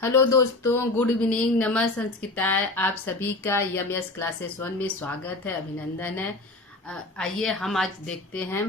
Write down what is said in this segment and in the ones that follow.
Hello दोस्तों, good evening. नमः संस्कृताय। आप सभी का यस क्लासेस 1 में स्वागत है, अभिनंदन है। आइए हम आज देखते हैं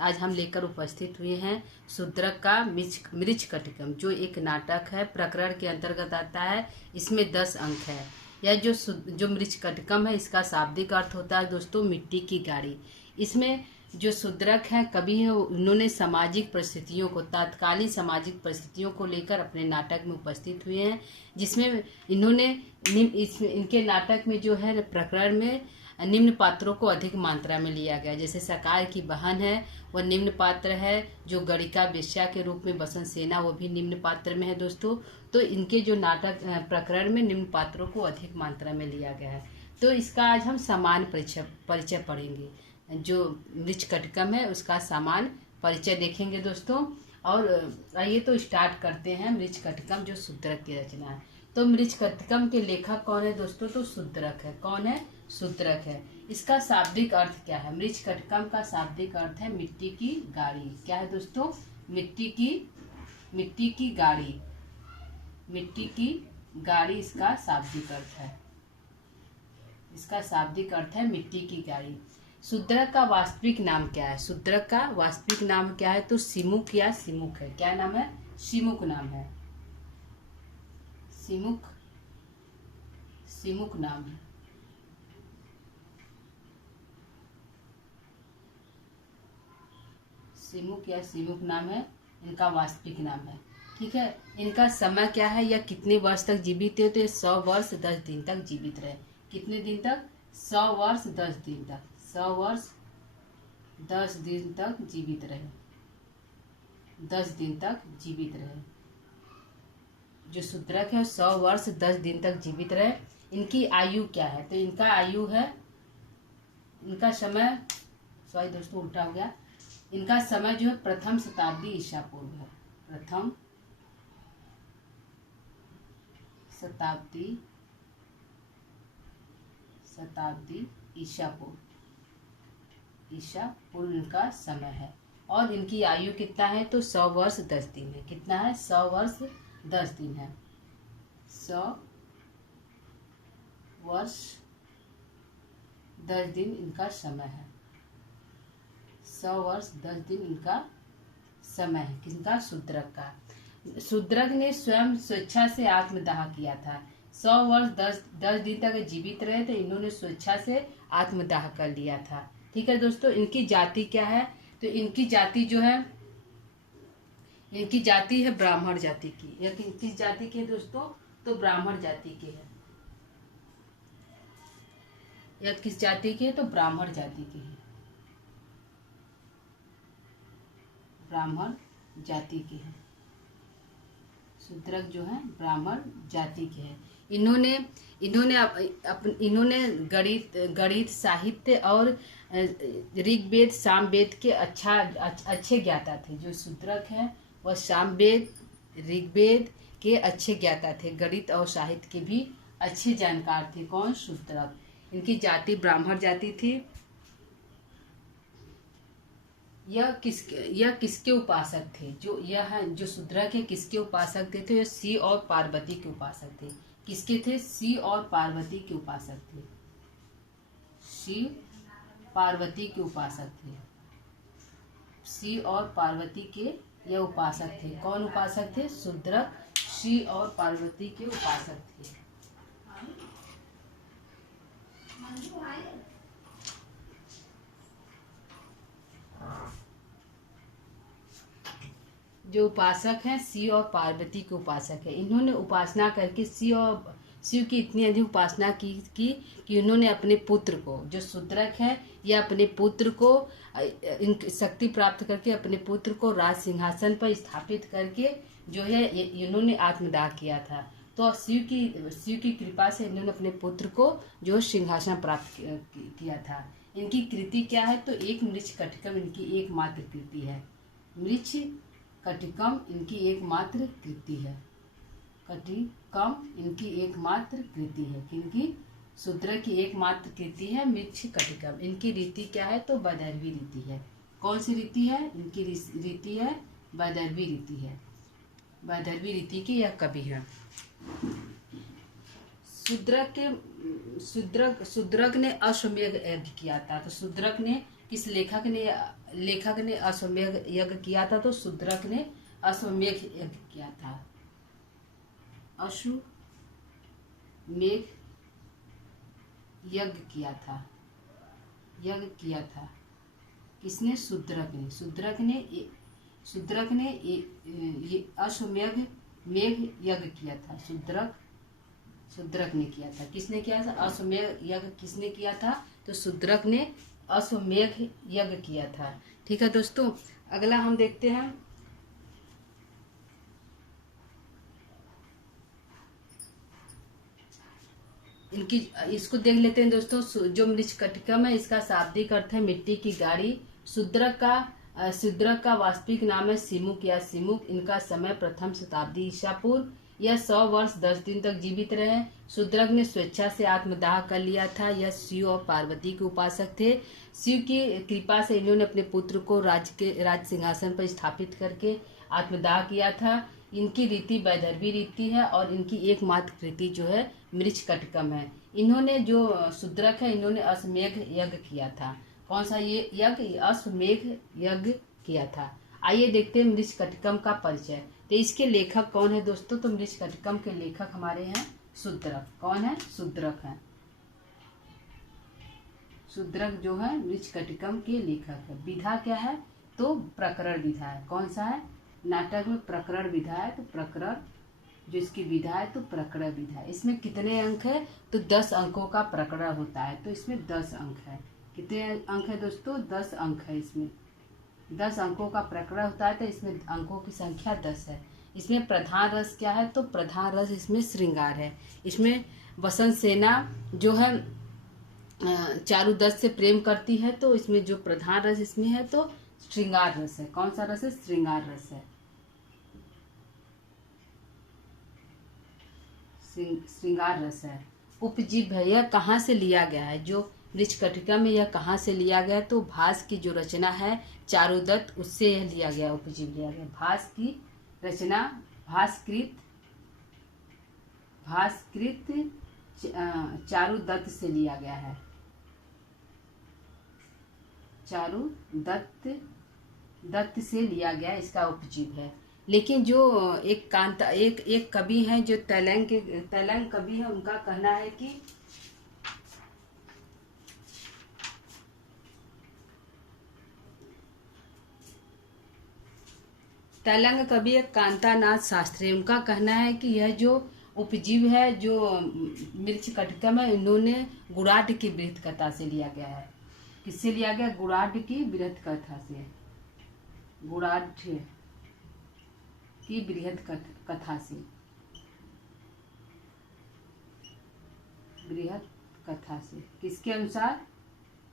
आज हम लेकर उपस्थित हुए हैं शूद्रक का मृच्छ कटिकम, जो एक नाटक है, प्रकरण के अंतर्गत आता है। इसमें 10 अंक है। यह जो मृच्छ कटिकम है, इसका शाब्दिक अर्थ होता है दोस्तों मिट्टी की गाड़ी। इसमें जो शूद्रक हैं कवि हैं, उन्होंने सामाजिक परिस्थितियों को, तात्कालिक सामाजिक परिस्थितियों को लेकर अपने नाटक में उपस्थित हुए हैं, जिसमें इन्होंने इनके नाटक में जो है प्रकरण में निम्न पात्रों को अधिक मात्रा में लिया गया। जैसे सरकार की बहन है, वह निम्न पात्र है। जो गणिका वेश्या के रूप में बसंत सेना, वो भी निम्न पात्र में है दोस्तों। तो इनके जो नाटक प्रकरण में निम्न पात्रों को अधिक मात्रा में लिया गया है। तो इसका आज हम समान परिचय पढ़ेंगे। जो मृच्छ कटिकम है उसका सामान्य परिचय देखेंगे दोस्तों। और आइए तो स्टार्ट करते हैं। मृच्छ कटिकम जो शूद्रक की रचना है। तो मृच्छ कटिकम के लेखक कौन है दोस्तों? तो शूद्रक है। कौन है? शूद्रक है। इसका शाब्दिक अर्थ क्या है? मृच्छ कटिकम का शाब्दिक अर्थ है मिट्टी की गाड़ी। क्या है दोस्तों? मिट्टी की गाड़ी। मिट्टी की गाड़ी इसका शाब्दिक अर्थ है। इसका शाब्दिक अर्थ है मिट्टी की गाड़ी। शूद्रक का वास्तविक नाम क्या है? शूद्रक का वास्तविक नाम क्या है? तो सिमुक या सिमुक है। क्या नाम है? सिमुक नाम है। सिमुक नाम है। सिमुक या सिमुक नाम है, इनका वास्तविक नाम है। ठीक है। इनका समय क्या है या कितने वर्ष तक जीवित थे? तो ये 100 वर्ष 10 दिन तक जीवित रहे। कितने दिन तक? 100 वर्ष 10 दिन तक। 100 वर्ष 10 दिन तक जीवित रहे। 10 दिन तक जीवित रहे। जो शूद्रक है 100 वर्ष 10 दिन तक जीवित रहे। इनकी आयु क्या है? तो इनका आयु है, इनका समय, सॉरी दोस्तों उल्टा हो गया। इनका समय जो है प्रथम शताब्दी ईसा पूर्व है। प्रथम शताब्दी ईसा पूर्व इनका समय है। और इनकी आयु कितना है? तो 100 वर्ष 10 दिन है। कितना है? 100 वर्ष 10 दिन है। 100 वर्ष 10 दिन इनका समय है। 100 वर्ष 10 दिन इनका समय है। किसका? शूद्रक का। शूद्रक ने स्वयं स्वेच्छा से आत्मदाह किया था। 100 वर्ष 10 दिन तक जीवित रहे थे, इन्होंने स्वेच्छा से आत्मदाह कर लिया था। ठीक है दोस्तों। इनकी जाति क्या है? तो इनकी जाति जो है, इनकी जाति है ब्राह्मण जाति की। यह किस जाति की है दोस्तों? तो ब्राह्मण जाति की है। यह किस जाति की है? तो ब्राह्मण जाति की है। ब्राह्मण जाति के हैं। शूद्रक जो है ब्राह्मण जाति के हैं। इन्होंने गणित साहित्य और ऋग्वेद सामवेद के अच्छे ज्ञाता थे। जो शूद्रक है वह सामवेद ऋग्वेद के अच्छे ज्ञाता थे। गणित और साहित्य के भी अच्छे जानकार थे। कौन? शूद्रक। इनकी जाति ब्राह्मण जाति थी। यह किसके उपासक थे? जो शूद्रक है किसके उपासक थे? तो यह शिव और पार्वती के उपासक थे। किसके थे? शिव और पार्वती के उपासक थे। शिव पार्वती के उपासक थे। शिव और पार्वती के यह उपासक थे। कौन उपासक थे? शूद्रक शिव और पार्वती के उपासक थे। जो उपासक हैं शिव और पार्वती के उपासक है। इन्होंने उपासना करके शिव की इतनी अधिक उपासना की कि उन्होंने अपने पुत्र को, जो शूद्रक है, या अपने पुत्र को शक्ति प्राप्त करके अपने पुत्र को राज सिंहासन पर स्थापित करके जो है इन्होंने आत्मदाह किया था। तो शिव की कृपा से इन्होंने अपने पुत्र को जो सिंहासन प्राप्त किया था। इनकी कृति क्या है? तो एक मृच्छ कटिकम इनकी एकमात्र कृति है। मृच्छ कटिकम इनकी एकमात्र कृति है। कटिकम इनकी एकमात्र कृति है। किनकी? शूद्रक की एकमात्र कृति है मृच्छ कटिकम। इनकी रीति क्या है? तो वैदर्भी रीति है। कौन सी रीति है? इनकी रीति है वैदर्भी रीति है। वैदर्भी रीति के यह कवि है। शूद्रक ने अश्वमेध यज्ञ किया था। तो शूद्रक ने किस लेखक ने अश्वमेध यज्ञ किया था? तो शूद्रक ने अश्वमेध यज्ञ किया था। अश्वमेध यज्ञ किया था। किसने? शूद्रक ने। शूद्रक ने ये अश्वमेध यज्ञ किया था। शूद्रक ने किया था। किसने किया था? अश्वमेध यज्ञ किसने किया था? तो शूद्रक ने अश्वमेध यज्ञ किया था। ठीक है दोस्तों, अगला हम देखते हैं। इसको देख लेते हैं दोस्तों। जो मृच्छकटिकम है, इसका शाब्दिक अर्थ है मिट्टी की गाड़ी। शूद्रक का वास्तविक नाम है सिमुक या सिमुक। इनका समय प्रथम शताब्दी ईसा पूर्व। यह 100 वर्ष 10 दिन तक जीवित रहे। शूद्रक ने स्वेच्छा से आत्मदाह कर लिया था। यह शिव और पार्वती के उपासक थे। शिव की कृपा से इन्होंने अपने पुत्र को राज सिंहासन पर स्थापित करके आत्मदाह किया था। इनकी रीति वैदर्भी रीति है और इनकी एकमात्र कृति जो है मृच्छकटिकम है। इन्होंने जो शूद्रक है, इन्होंने अश्वमेध यज्ञ किया था। कौन सा ये यज्ञ? अश्वमेध यज्ञ किया था। आइए देखते हैं मृच्छकटिकम का परिचय। तो इसके लेखक कौन है दोस्तों? तो मृच्छकटिकम के लेखक हमारे हैं शूद्रक। कौन है? शूद्रक है। शूद्रक जो है मृच्छकटिकम के लेखक है। विधा क्या है? तो प्रकरण विधा है। कौन सा है? नाटक में प्रकरण विधा है। तो प्रकरण जो इसकी विधा है तो प्रकरण विधा है। इसमें कितने अंक है? तो 10 अंकों का प्रकरण होता है। तो इसमें 10 अंक है। कितने अंक है दोस्तों? 10 अंक है। इसमें 10 अंकों का प्रकरण होता है। तो इसमें अंकों की संख्या 10 है। इसमें प्रधान रस क्या है? तो प्रधान रस इसमें श्रृंगार है। इसमें वसंत सेना जो है चारुदत्त से प्रेम करती है। तो इसमें जो प्रधान रस इसमें है तो श्रृंगार रस है। कौन सा रस है? श्रृंगार रस है। श्रृंगार रस है। उपजीव है। यह कहाँ से लिया गया है? जो मृच्छकटिकम में यह कहाँ से लिया गया? तो भास की जो रचना है चारुदत्त, उससे यह लिया गया, उपजीव लिया गया। भास की रचना भास्कृत चारुदत्त से लिया गया है। चारुदत्त से लिया गया, इसका उपजीव है। लेकिन जो एक कवि हैं जो तैलंग कवि है, उनका कहना है कि तैलंग कवि एक कांतानाथ शास्त्री, उनका कहना है कि यह जो उपजीव है जो मृच्छकटिकम है, इन्होंने गुणाढ़ की बृहत कथा से लिया गया है। किससे लिया गया? गुणाढ़ की बृहत कथा से। गुणाढ़ की बृहत कथा से। बृहत कथा से किसके अनुसार?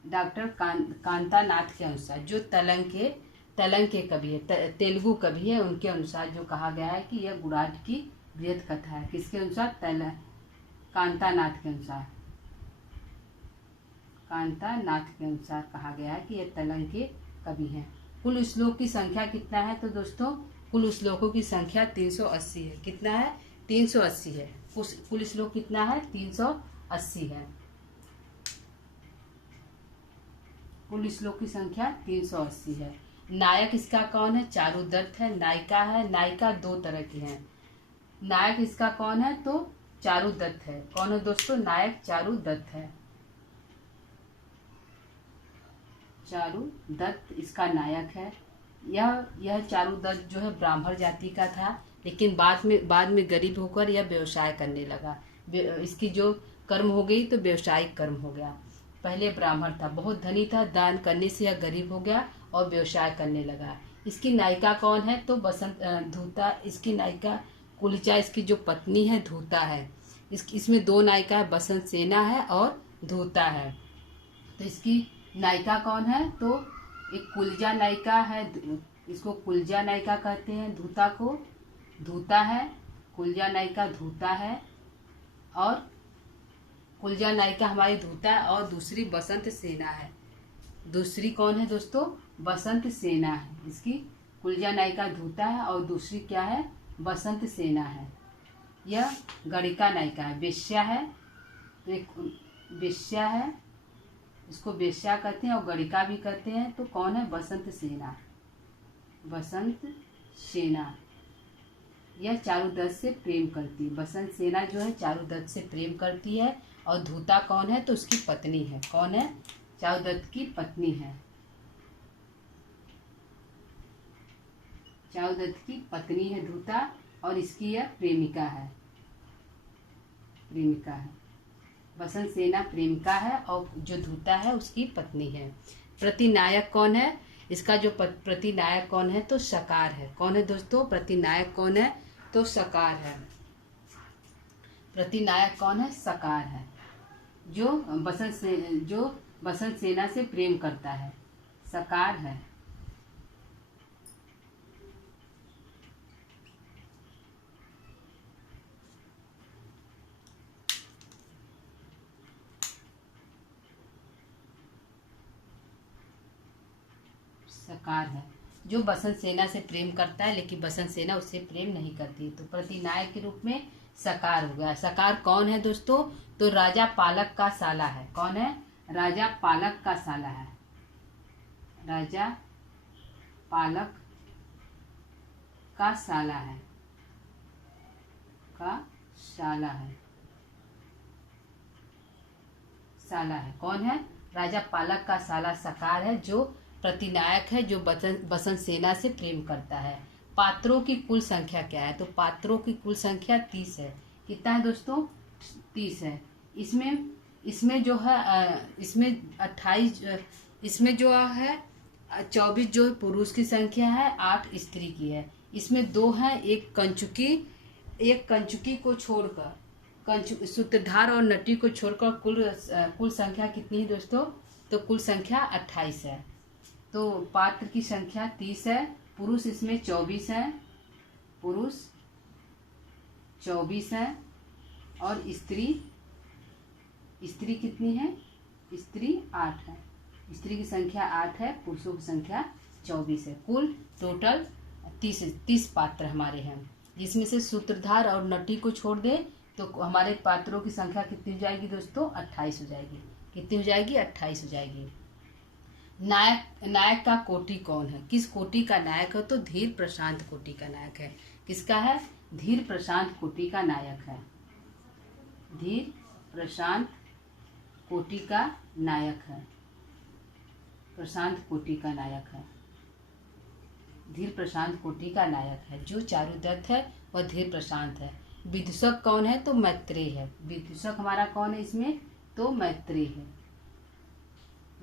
डॉक्टर कांतानाथ के अनुसार, जो तैलंग के कवि है, तेलुगु कवि है, उनके अनुसार जो कहा गया है कि यह गुणाढ़ की बृहत कथा है। किसके अनुसार? कांतानाथ के अनुसार। कांतानाथ के अनुसार कहा गया है कि यह तैलंग के कवि हैं। कुल श्लोक की संख्या कितना है? तो दोस्तों कुल श्लोकों की संख्या 380 है। कितना है? 380 है। कुल श्लोक कितना है? 380 है। कुल श्लोक की संख्या 380 है। नायक इसका कौन है? चारुदत्त है। नायिका है, नायिका 2 तरह की है। नायक इसका कौन है? तो चारुदत्त है। कौन है दोस्तों? नायक चारुदत्त है। चारुदत्त इसका नायक है। यह चारुदत्त जो है ब्राह्मण जाति का था, लेकिन बाद में गरीब होकर यह व्यवसाय करने लगा। इसकी जो कर्म हो गई तो व्यवसायिक कर्म हो गया। पहले ब्राह्मण था, बहुत धनी था, दान करने से यह गरीब हो गया और व्यवसाय करने लगा। इसकी नायिका कौन है? तो धूता। इसकी नायिका कुलचा, इसकी जो पत्नी है धूता है। इसमें 2 नायिका है, बसंत सेना है और धूता है। तो इसकी नायिका कौन है? तो एक कुलजा नायिका है, इसको कुलजा नायिका कहते हैं। धूता को धूता है, कुलजा नायिका धूता है, और कुलजा नायिका हमारी धूता है, और दूसरी बसंत सेना है। दूसरी कौन है दोस्तों? बसंत सेना है। इसकी कुलजा नायिका धूता है और दूसरी क्या है? बसंत सेना है। यह गणिका नायिका है, वेश्या है, तो एक वेश्या है, इसको वेश्या कहते हैं और गणिका भी कहते हैं। तो कौन है? बसंत सेना। बसंत सेना यह चारुदत्त से प्रेम करती है। बसंत सेना जो है चारुदत्त से प्रेम करती है। और धूता कौन है? तो उसकी पत्नी है। कौन है? चारुदत्त की पत्नी है। चारुदत्त की पत्नी है धूता, और इसकी यह प्रेमिका है। प्रेमिका है। बसंत सेना प्रेमिका है और जो धूता है उसकी पत्नी है। प्रतिनायक कौन है? इसका जो प्रतिनायक कौन है? तो सकार है। कौन है दोस्तों? प्रतिनायक कौन है? तो सकार है। प्रतिनायक कौन है? सकार है, जो बसंत सेना से प्रेम करता है, सकार है। सकार है, जो बसंत सेना से प्रेम करता है, लेकिन बसंत सेना उससे प्रेम नहीं करती। तो प्रतिनायक के रूप में सकार हो गया। सकार कौन है दोस्तों? तो राजा पालक का साला है। कौन है? राजा पालक का साला है। राजा पालक का साला है। का साला है। साला है। कौन है? राजा पालक का साला सकार है, जो प्रतिनायक है, जो बसंत सेना से प्रेम करता है। पात्रों की कुल संख्या क्या है? तो पात्रों की कुल संख्या 30 है। कितना है दोस्तों? 30 है। इसमें जो है इसमें 28, इसमें जो है 24 जो पुरुष की संख्या है, 8 स्त्री की है। इसमें 2 है, एक कंचुकी को छोड़कर, सूत्रधार और नटी को छोड़कर कुल संख्या कितनी है दोस्तों? तो कुल संख्या 28 है। तो पात्र की संख्या 30 है। पुरुष इसमें 24 है। पुरुष 24 है। और स्त्री कितनी है? स्त्री 8 है। स्त्री की संख्या 8 है, पुरुषों की संख्या 24 है। कुल टोटल 30 पात्र हमारे हैं, जिसमें से सूत्रधार और नटी को छोड़ दे तो हमारे पात्रों की संख्या कितनी हो जाएगी दोस्तों? 28 हो जाएगी। कितनी हो जाएगी? 28 हो जाएगी। नायक का कोटि कौन है? किस कोटि का नायक है? तो धीर प्रशांत कोटि का नायक है। किसका है? धीर प्रशांत कोटि का नायक है। धीर प्रशांत कोटि का नायक है। प्रशांत कोटि का नायक है। धीर प्रशांत कोटि का नायक है। जो चारुदत्त है वह धीर प्रशांत है। विदूषक कौन है? तो मैत्रेय है। विदूषक हमारा कौन है इसमें? तो मैत्रेय है।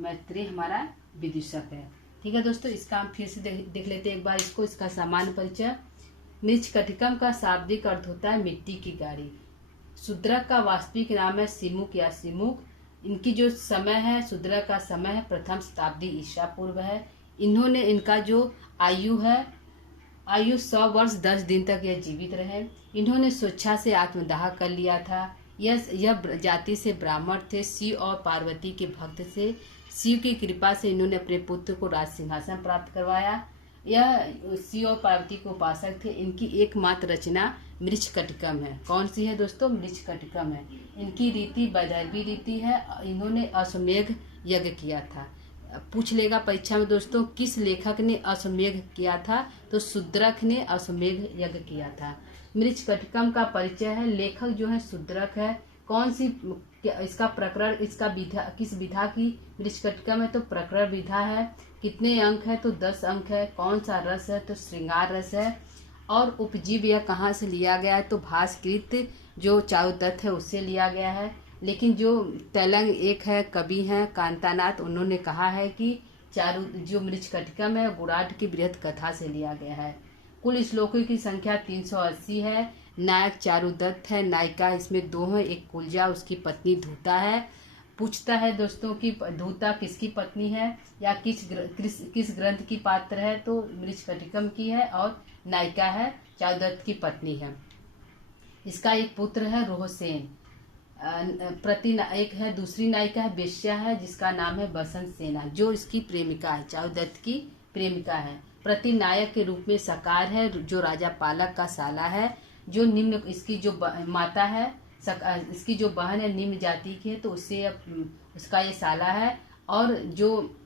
मैत्रेय हमारा विदूषक है। ठीक है दोस्तों, इसका हम फिर से देख लेते हैं एक बार इसको। इसका सामान्य परिचय। मृच्छकटिकम का शाब्दिक अर्थ होता है मिट्टी की गाड़ी। शूद्रक का वास्तविक नाम है सिमुक या सिमुक। इनकी जो समय है, शूद्रक का समय है 1वीं शताब्दी ईसा पूर्व है। इन्होंने इनका जो आयु 100 वर्ष 10 दिन तक यह जीवित रहे। इन्होंने स्वेच्छा से आत्मदाह कर लिया था। यह जाति से ब्राह्मण थे। शिव और पार्वती के भक्त से शिव की कृपा से इन्होंने अपने पुत्र को राज सिंहासन प्राप्त करवाया। यह शिव और पार्वती के उपासक थे। इनकी एकमात्र रचना मृच्छकटिकम है। कौन सी है दोस्तों? मृच्छकटिकम है। इनकी रीति वैदर्भी रीति है। इन्होंने अश्वमेघ यज्ञ किया था। पूछ लेगा परीक्षा में दोस्तों, किस लेखक ने अश्वमेघ किया था? तो शूद्रक ने अश्वमेघ यज्ञ किया था। मृच्छकटिकम का परिचय है। लेखक जो है शूद्रक है। कौन सी इसका प्रकरण, इसका विधा, किस विधा की मृच्छकटिकम है? तो प्रकरण विधा है। कितने अंक है? तो 10 अंक है। कौन सा रस है? तो श्रृंगार रस है। और उपजीव यह कहाँ से लिया गया है? तो भास्कृत जो चारुदत्त है उससे लिया गया है। लेकिन जो तेलंग एक है कवि हैं कांतानाथ, उन्होंने कहा है कि जो मृच्छकटिकम है गुराठ की बृहद कथा से लिया गया है। कुल श्लोकों की संख्या 380 है। नायक चारुदत्त है। नायिका इसमें 2 है, एक कुलजा, उसकी पत्नी धूता है। पूछता है दोस्तों कि धूता किसकी पत्नी है या किस ग्रंथ की पात्र है? तो मृच्छकटिकम की है और नायिका है चारुदत्त की पत्नी है। इसका एक पुत्र है रोहसेन। एक है, दूसरी नायिका है वेश्या है जिसका नाम है बसंत सेना, जो इसकी प्रेमिका है, चारुदत्त की प्रेमिका है। प्रतिनायक के रूप में सकार है, जो राजा पालक का साला है। जो निम्न इसकी जो माता है इसकी जो बहन है निम्न जाति की है, तो उससे उसका ये साला है। और जो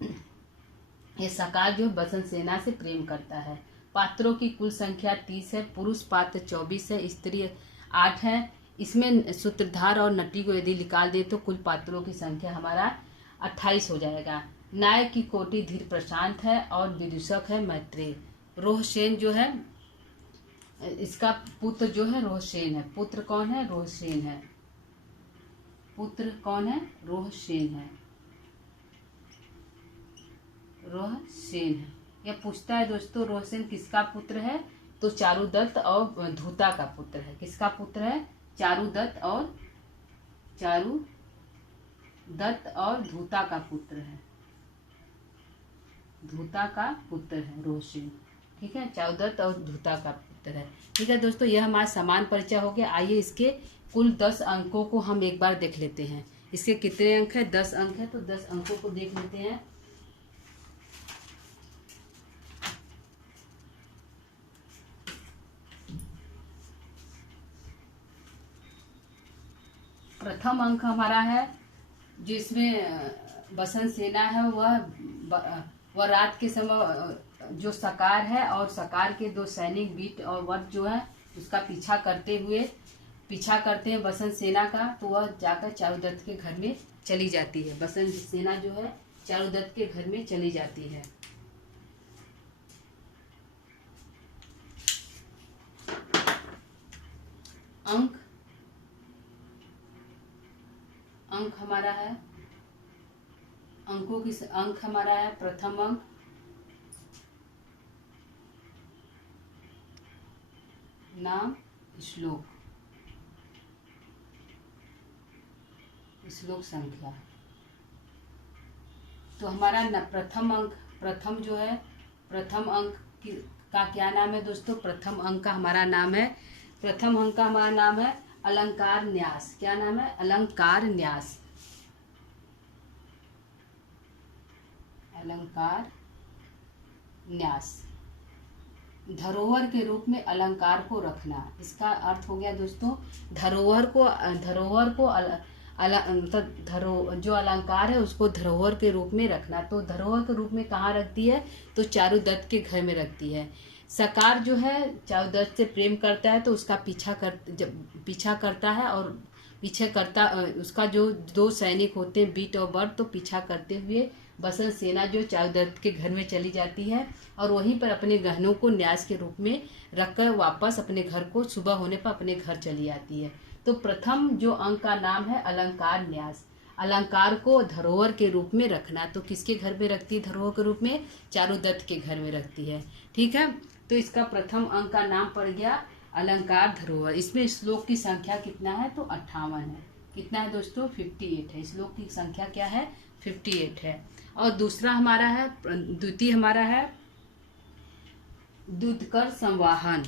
ये सकार जो बसंत सेना से प्रेम करता है। पात्रों की कुल संख्या 30 है। पुरुष पात्र 24 है, स्त्री 8 है। इसमें सूत्रधार और नटी को यदि निकाल दे तो कुल पात्रों की संख्या हमारा 28 हो जाएगा। नायक की कोटि धीर प्रशांत है और विदूषक है मैत्रेय। रोहसेन जो है, इसका पुत्र जो है रोहसेन है। पुत्र कौन है? रोहसेन है। पुत्र कौन है? रोहसेन है। रोहसेन है। यह पूछता है दोस्तों, रोहसेन किसका पुत्र है? तो चारुदत्त और धूता का पुत्र है। किसका पुत्र है? चारुदत्त और धूता का पुत्र है। धूता का पुत्र है रोहसेन। ठीक है, चारुदत्त और धूता का पुत्र है। ठीक है दोस्तों, यह हमारा समान परिचय हो गया। आइए इसके कुल 10 अंकों को हम एक बार देख लेते हैं। इसके कितने अंक है? 10 अंक है। तो 10 अंकों को देख लेते हैं। प्रथम अंक हमारा है जिसमें बसंत सेना है, वह रात के समय जो सकार है और सकार के 2 सैनिक बीट और वट जो है उसका पीछा करते हैं बसंत सेना का। तो वह जाकर चारुदत्त के घर में चली जाती है। बसंत सेना जो है चारुदत्त के घर में चली जाती है। अंक हमारा है, अंक हमारा है प्रथम अंक नाम श्लोक संख्या। तो हमारा प्रथम अंक का क्या नाम है दोस्तों? प्रथम अंक का हमारा नाम है अलंकार न्यास। क्या नाम है? अलंकार न्यास। धरोहर के रूप में अलंकार को रखना। इसका अर्थ हो गया दोस्तों, जो अलंकार है उसको धरोहर के रूप में रखना। तो धरोहर के रूप में कहाँ रखती है? तो चारुदत्त के घर में रखती है। सकार जो है चारुदत्त से प्रेम करता है, तो उसका पीछा करता है और उसका जो 2 सैनिक होते हैं बीट और बट, तो पीछा करते हुए बसंत सेना जो चारुदत्त के घर में चली जाती है और वहीं पर अपने गहनों को न्यास के रूप में रखकर वापस अपने घर को सुबह होने पर अपने घर चली आती है। तो प्रथम जो अंक का नाम है अलंकार न्यास। अलंकार को धरोहर के रूप में रखना। तो किसके घर में रखती है धरोहर के रूप में? चारुदत्त के घर में रखती है। ठीक है, तो इसका प्रथम अंक का नाम पड़ गया अलंकार धरोहर। इसमें श्लोक की संख्या कितना है? तो 58 है। कितना है दोस्तों? 58 है। श्लोक की संख्या क्या है? 58 है। और द्वितीय हमारा है द्युतकर संवाहन।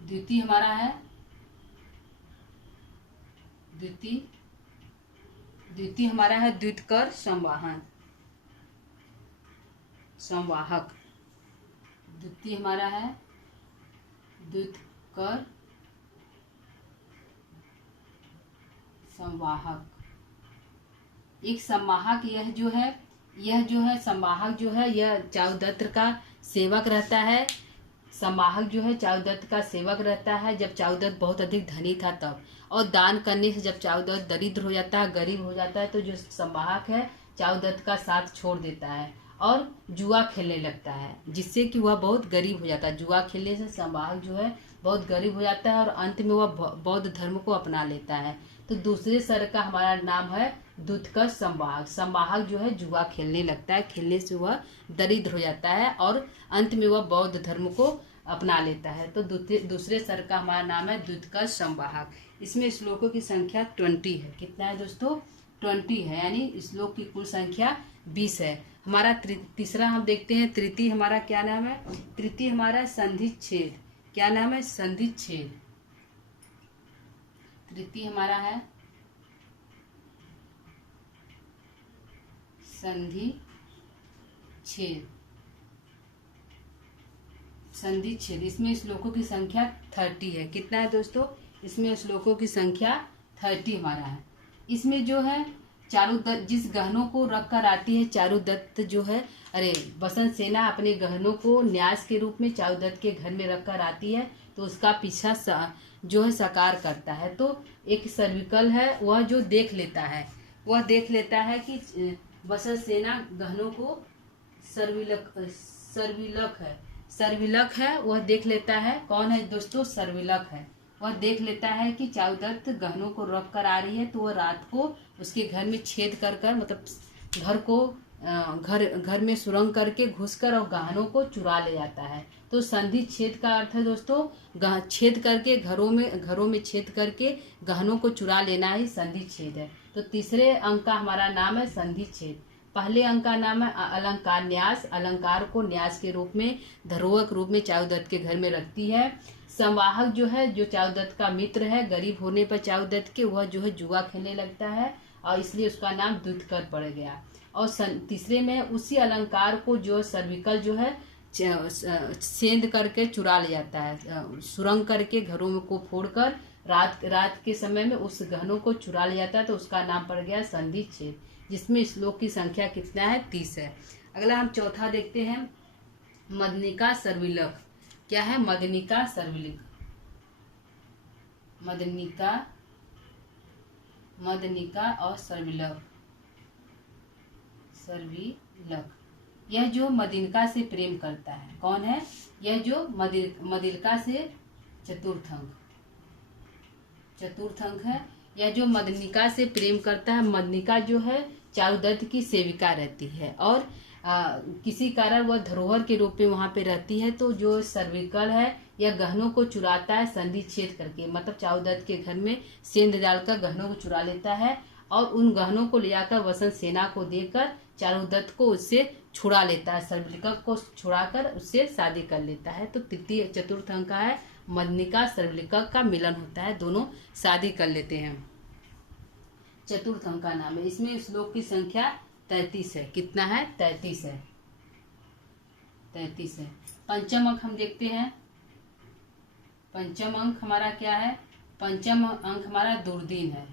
द्वितीय हमारा है द्युतकर संवाहक। द्वितीय हमारा है द्युतकर संवाहक। एक संवाहक यह जो है संवाहक जो है यह चारुदत्त का सेवक रहता है। संवाहक जो है चारुदत्त का सेवक रहता है जब चारुदत्त बहुत अधिक धनी था तब। और दान करने से जब चारुदत्त दरिद्र हो जाता है, गरीब हो जाता है, तो जो संवाहक है चारुदत्त का साथ छोड़ देता है और जुआ खेलने लगता है, जिससे कि वह बहुत गरीब हो जाता है। जुआ खेलने से संवाहक जो है बहुत गरीब हो जाता है और अंत में वह बौद्ध धर्म को अपना लेता है। तो दूसरे स्तर का हमारा नाम है द्युतकर संवाहक। संवाहक जो है जुआ खेलने लगता है, खेलने से वह दरिद्र हो जाता है और अंत में वह बौद्ध धर्म को अपना लेता है। तो दूसरे स्तर का हमारा नाम है द्युतकर संवाहक। इसमें श्लोकों की संख्या 20 है। कितना है दोस्तों? 20 है, यानी श्लोक की कुल संख्या 20 है। हमारा तीसरा हम देखते हैं। तृतीय हमारा क्या नाम है? तृतीय हमारा संधिच्छेद। क्या नाम है? संधिच्छेद। तृतीय हमारा है संधिच्छेद। इसमें श्लोकों की संख्या 30 है। कितना है दोस्तों? इसमें श्लोकों की संख्या 30 हमारा है। इसमें जो है चारुदत्त जिस गहनों को रख कर आती है, चारुदत्त जो है, अरे बसंत सेना अपने गहनों को न्यास के रूप में चारुदत्त के घर में रख कर आती है, तो उसका पीछा जो है साकार करता है। तो एक सर्विकल है, वह जो देख लेता है, वह देख लेता है कि बसंत सेना गहनों को सर्विलक है, वह देख लेता है। कौन है दोस्तों? सर्विलक है। वह देख लेता है कि चारुदत्त गहनों को रख कर आ रही है, तो वह रात को उसके घर में छेद कर मतलब घर को घर में सुरंग करके घुसकर और गहनों को चुरा ले जाता है। तो संधि छेद का अर्थ है दोस्तों छेद करके घरों में छेद करके गहनों को चुरा लेना ही संधि छेद है। तो तीसरे अंक का हमारा नाम है संधि छेद। पहले अंक का नाम है अलंकार न्यास। अलंकार को न्यास के रूप में धरोहर के रूप में चारुदत्त के घर में रखती है। संवाहक जो है, जो चारुदत्त का मित्र है, गरीब होने पर चारुदत्त के, वह जो है जुआ खेलने लगता है और इसलिए उसका नाम द्वितकर पड़ गया। और तीसरे में उसी अलंकार को जो सर्विकल जो है सेंध करके चुरा ले जाता है, सुरंग करके घरों में को फोड़कर रात के समय में उस गहनों को चुरा ले जाता है, तो उसका नाम पड़ गया संधि छेद, जिसमें श्लोक की संख्या कितना है? 30 है। अगला हम चौथा देखते हैं, मदनिका सर्विलक। क्या है? मदनिका सर्विलक। मदनिका और सर्विलक। यह जो मदिनका से प्रेम करता है, कौन है? यह जो मदिलका से चतुर्थंक है। यह जो मदनिका से प्रेम करता है, मदनिका जो है चारुदत्त की सेविका रहती है और किसी कारण वह धरोहर के रूप में वहां पे रहती है। तो जो सर्विकल है यह गहनों को चुराता है संधि छेद करके, मतलब चारुदत्त के घर में सेंध डालकर गहनों को चुरा लेता है और उन गहनों को ले जाकर वसंत सेना को देकर चारुदत्त को उससे छुड़ा लेता है, सर्विलक को छुड़ाकर उससे शादी कर लेता है। तो तृतीय चतुर्थ अंक का है मदनिका सर्विलक का मिलन होता है, दोनों शादी कर लेते हैं। चतुर्थ अंक का नाम है। इसमें श्लोक की संख्या 33 है। कितना है? 33 है। 33 है। पंचम अंक हम देखते हैं। पंचम अंक हमारा क्या है? पंचम अंक हमारा दुर्दीन है।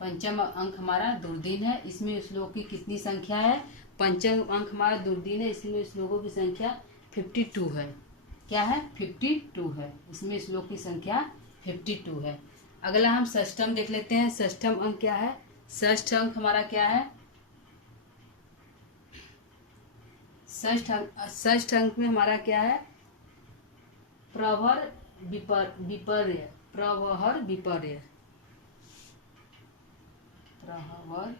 पंचम अंक हमारा दुर्दीन है। इसमें श्लोक की कितनी संख्या है? पंचम अंक हमारा दुर्दीन है, इसमें श्लोकों की संख्या 52 है। क्या है? 52 है। इसमें श्लोक की संख्या 52 है। अगला हम षष्ठम देख लेते हैं। षष्ठम अंक क्या है? षष्ठ अंक हमारा क्या है? षष्ठ अंक में हमारा क्या है? प्रवर विपर्य। प्रवहर विपर्य। प्रहवर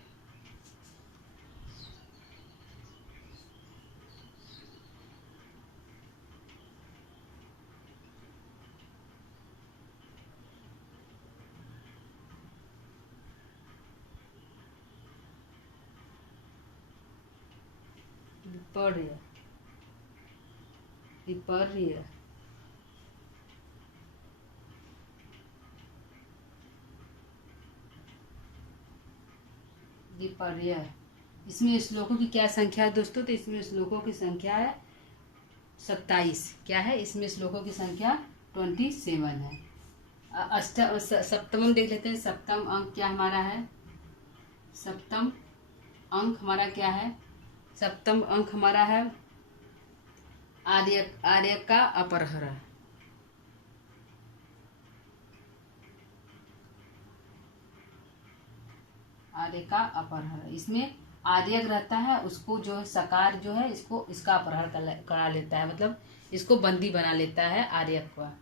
विपर्य। विपर्य। विपर्य। इसमें श्लोकों की क्या संख्या है दोस्तों? तो इसमें श्लोकों की संख्या है 27। क्या है? इसमें श्लोकों की संख्या 27 है। सप्तम देख लेते हैं। सप्तम अंक क्या हमारा है? सप्तम अंक हमारा क्या है? सप्तम अंक हमारा है आर्य का अपहरण। आर्य का अपहरण। इसमें आर्य रहता है, उसको जो है सकार जो है इसका अपहरण करा लेता है, मतलब इसको बंदी बना लेता है आर्य का।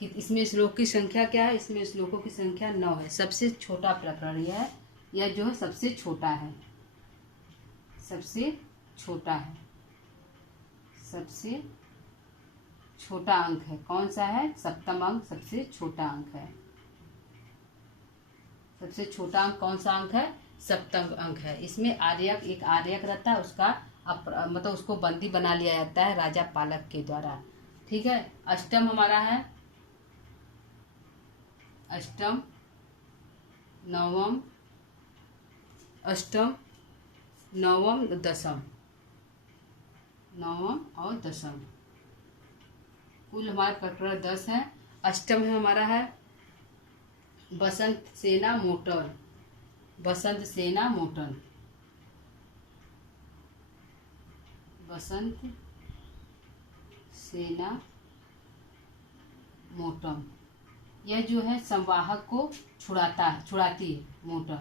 कि इसमें श्लोक की संख्या क्या है? इसमें श्लोकों की संख्या 9 है। सबसे छोटा प्रकरण यह है। यह जो है सबसे छोटा है। सबसे छोटा अंक है। कौन सा है? सप्तम अंक सबसे छोटा अंक है। सबसे छोटा अंक कौन सा अंक है? सप्तम अंक है। इसमें एक आर्यक रहता है, उसका मतलब उसको बंदी बना लिया जाता है राजा पालक के द्वारा। ठीक है। अष्टम हमारा है। अष्टम, नवम, दसम। नवम और दसम कुल हमारे प्रकरण 10 हैं। अष्टम है हमारा है बसंत सेना मोटन। बसंत सेना मोटन। बसंत सेना मोटम। यह जो है संवाहक को छुड़ाती है मोटम,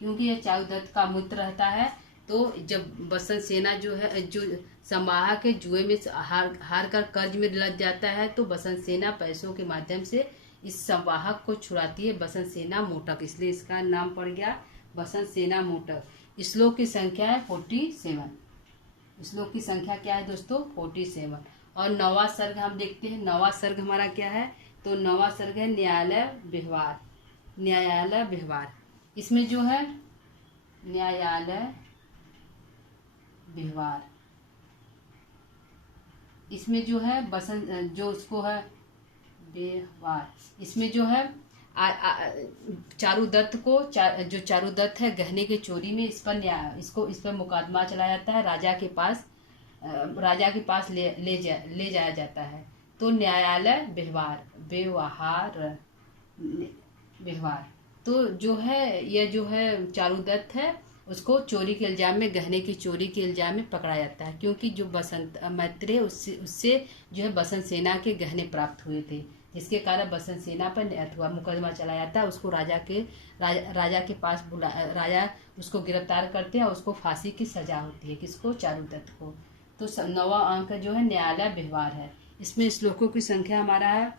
क्योंकि यह चारुदत्त का मित्र रहता है। तो जब बसंत सेना जो है, जो संवाहक है, जुए में हार कर कर्ज में लग जाता है, तो बसंत सेना पैसों के माध्यम से इस संवाहक को छुड़ाती है, बसंत सेना मोटक, इसलिए इसका नाम पड़ गया बसंत सेना मोटक। श्लोक की संख्या है 47। श्लोक की संख्या क्या है दोस्तों? 47। और नवा सर्ग हम देखते हैं। नवा सर्ग हमारा क्या है? तो नवा सर्ग है न्यायालय व्यवहार। न्यायालय व्यवहार, इसमें जो है न्यायालय व्यवहार, इसमें जो है बसंत जो उसको है व्यवहार, इसमें जो है चारुदत्त को जो चारुदत्त है गहने की चोरी में इस पर मुकदमा चलाया जाता है। राजा के पास ले जाया जाता है। तो न्यायालय व्यवहार तो जो है यह जो है चारुदत्त है उसको चोरी के इल्जाम में, गहने की चोरी के इल्जाम में पकड़ा जाता है, क्योंकि जो बसंत मैत्र है उससे जो है बसंत सेना के गहने प्राप्त हुए थे, जिसके कारण बसंत सेना पर मुकदमा चलाया जाता है। उसको राजा के पास राजा उसको गिरफ्तार करते हैं और उसको फांसी की सजा होती है। किसको? चारुदत्त को। तो नवा अंक जो है न्यायालय व्यवहार है। इसमें श्लोकों की संख्या हमारा है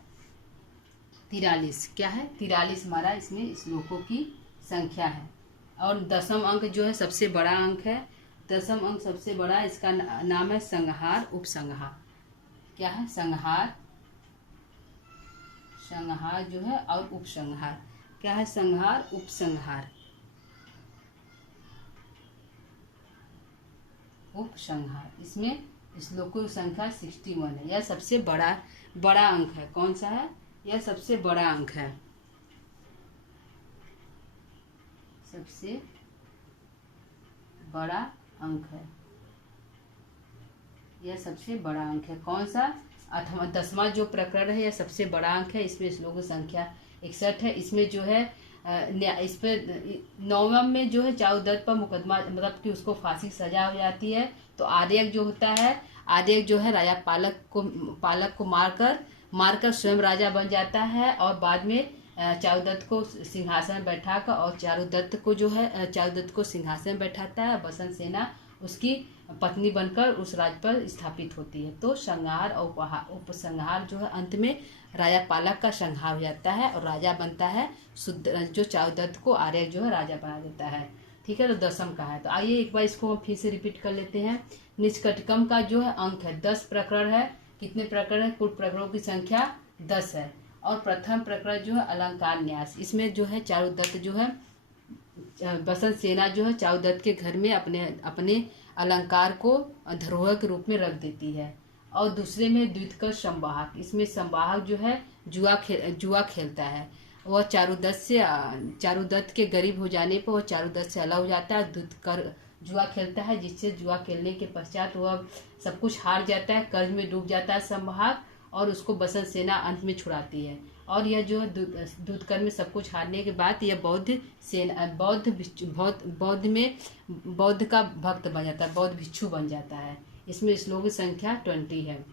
43। क्या है? 43 हमारा इसमें श्लोकों की संख्या है। और दसम अंक जो है सबसे बड़ा अंक है। दसम अंक सबसे बड़ा, इसका नाम है संहार उपसंहार। क्या है? संहार जो है और उपसंहार। क्या है? संहार उपसंहार। उपसंहार, इसमें श्लोकों की संख्या 61 है। यह सबसे बड़ा अंक है। कौन सा है? यह सबसे बड़ा अंक है। सबसे बड़ा अंक है। यह सबसे बड़ा अंक है। कौन सा? 10वां जो प्रकरण है यह सबसे बड़ा अंक है। इसमें श्लोक संख्या 61 है। इसमें जो है इस पर 9वें में जो है चारुदत्त पर मुकदमा, मतलब कि उसको फांसी की सजा हो जाती है। तो आर्यक जो होता है, आर्यक जो है राजा पालक को मारकर स्वयं राजा बन जाता है, और बाद में चारुदत्त को सिंहासन बैठाकर, और चारुदत्त को सिंहासन बैठाता है। बसंत सेना उसकी पत्नी बनकर उस राज्य पर स्थापित होती है। तो संहार और उपसंहार जो है अंत में राजा पालक का संहार हो जाता है और राजा बनता है जो चारुदत्त को आर्य जो है राजा बना देता है। ठीक है, तो दसम का है। तो आइए एक बार इसको हम फिर से रिपीट कर लेते हैं। निष्कटकम का जो है अंक है 10 प्रकरण है। कितने प्रकरण है? कुल प्रकरणों की संख्या 10 है। और प्रथम प्रकरण जो है अलंकार न्यास। इसमें जो है चारुदत्त जो है बसंत सेना जो है चारुदत्त के घर में अपने अलंकार को धरोहर के रूप में रख देती है। और दूसरे में द्वितकर संवाहक। इसमें संवाहक जो है जुआ खेलता है। वह चारुदत्त के गरीब हो जाने पर वह चारुदत्त से अलग हो जाता है, द्वितकर जुआ खेलता है, जिससे जुआ खेलने के पश्चात वह सब कुछ हार जाता है, कर्ज में डूब जाता है संवाहक, और उसको बसंत सेना अंत में छुड़ाती है। और यह जो है द्वितकर में सब कुछ हारने के बाद यह बौद्ध का भक्त बन जाता है, बौद्ध भिक्षु बन जाता है। इसमें श्लोक की संख्या 20 है।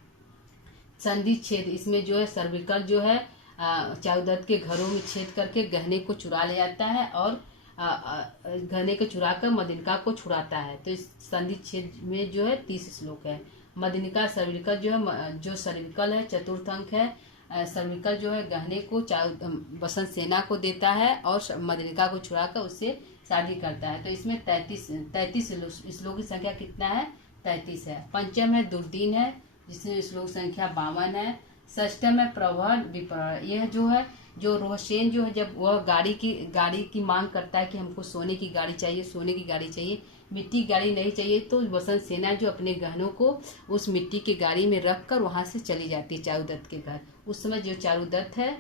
संधि छेद, इसमें जो है सर्विकल जो है चारुदत्त के घरों में छेद करके गहने को चुरा ले जाता है, और गहने को चुराकर मदिनिका को छुड़ाता है। तो इस संधि छेद में जो है 30 श्लोक है। मदिनिका सर्विकल जो सर्विकल है चतुर्थ अंक है। सर्विकल जो है गहने को बसंत सेना को देता है और मदिनिका को छुड़ाकर उससे शादी करता है। तो इसमें 33 श्लोक की संख्या कितना है? 33 है। पंचम है दुर्दीन है, जिसमें श्लोक संख्या 52 है। षष्टम है प्रवर विपर। यह जो है जो रोहसेन जो है जब वह गाड़ी की मांग करता है कि हमको सोने की गाड़ी चाहिए, मिट्टी की गाड़ी नहीं चाहिए, तो बसंत सेना जो अपने गहनों को उस मिट्टी की गाड़ी में रख कर वहाँ से चली जाती है चारुदत्त के घर। उस समय जो चारुदत्त है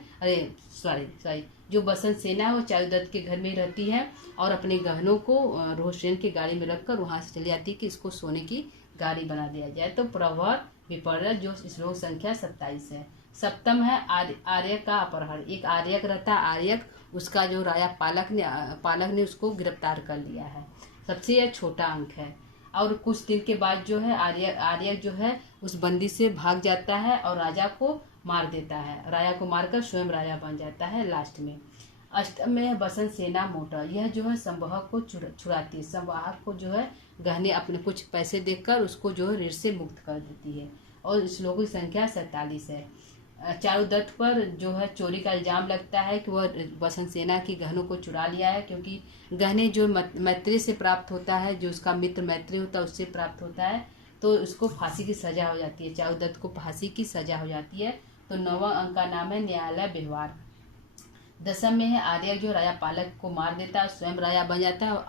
जो बसंत सेना है वो चारुदत्त के घर में रहती है और अपने गहनों को रोहसेन की गाड़ी में रखकर वहाँ से चली जाती है कि इसको सोने की गाड़ी बना दिया जाए। तो प्रवर विपर्य, जो श्लोक संख्या 27 है। सप्तम है आर्य का अपहरण। एक आर्यक रहता है, आर्यक उसका जो राजा पालक ने उसको गिरफ्तार कर लिया है। सबसे यह छोटा अंक है। और कुछ दिन के बाद जो है आर्यक जो है उस बंदी से भाग जाता है और राजा को मार देता है। राजा को मारकर स्वयं राजा बन जाता है लास्ट में। अष्टम में है बसंत सेना मोटर। यह जो है संवाहक को छुड़ाती है। संवाहक को जो है गहने अपने कुछ पैसे देकर उसको जो है ऋण से मुक्त कर देती है। और श्लोक की संख्या 47 है। चारुदत्त पर जो है चोरी का इल्जाम लगता है कि वह बसंत सेना की गहनों को चुरा लिया है, क्योंकि गहने जो मैत्री से प्राप्त होता है, जो उसका मित्र मैत्री होता है उससे प्राप्त होता है, तो उसको फांसी की सजा हो जाती है। चारुदत्त को फांसी की सजा हो जाती है। तो 9वां अंक का नाम है न्यायालय व्यवहार। दसम में है आर्यक जो राजा पालक को मार देता है, स्वयं राजा बन जाता है। और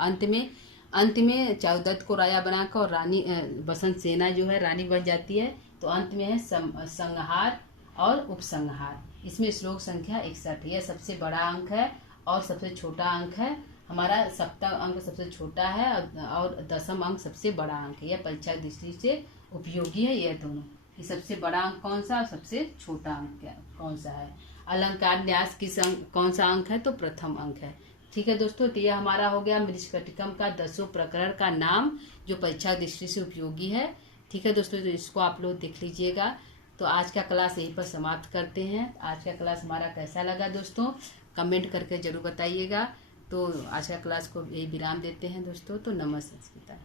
अंत में चारुदत्त को राजा बनाकर और रानी बसंत सेना जो है रानी बन जाती है। तो अंत में है संहार और उपसंहार। इसमें श्लोक संख्या 61 है। यह सबसे बड़ा अंक है और सबसे छोटा अंक है। हमारा सप्तम अंक सबसे छोटा है और दसम अंक सबसे बड़ा अंक है। यह परीक्षा दृष्टि से उपयोगी है। यह दोनों, ये सबसे बड़ा अंक कौन सा और सबसे छोटा अंक कौन सा है। अलंकार न्यास की कौन सा अंक है, तो प्रथम अंक है। ठीक है दोस्तों, तो यह हमारा हो गया मृच्छकटिकम का 10 प्रकरण का नाम, जो परीक्षा दृष्टि से उपयोगी है। ठीक है दोस्तों, तो इसको आप लोग देख लीजिएगा। तो आज का क्लास यहीं पर समाप्त करते हैं। आज का क्लास हमारा कैसा लगा दोस्तों, कमेंट करके जरूर बताइएगा। तो आज का क्लास को यही विराम देते हैं दोस्तों। तो नमस्ते संस्कृता।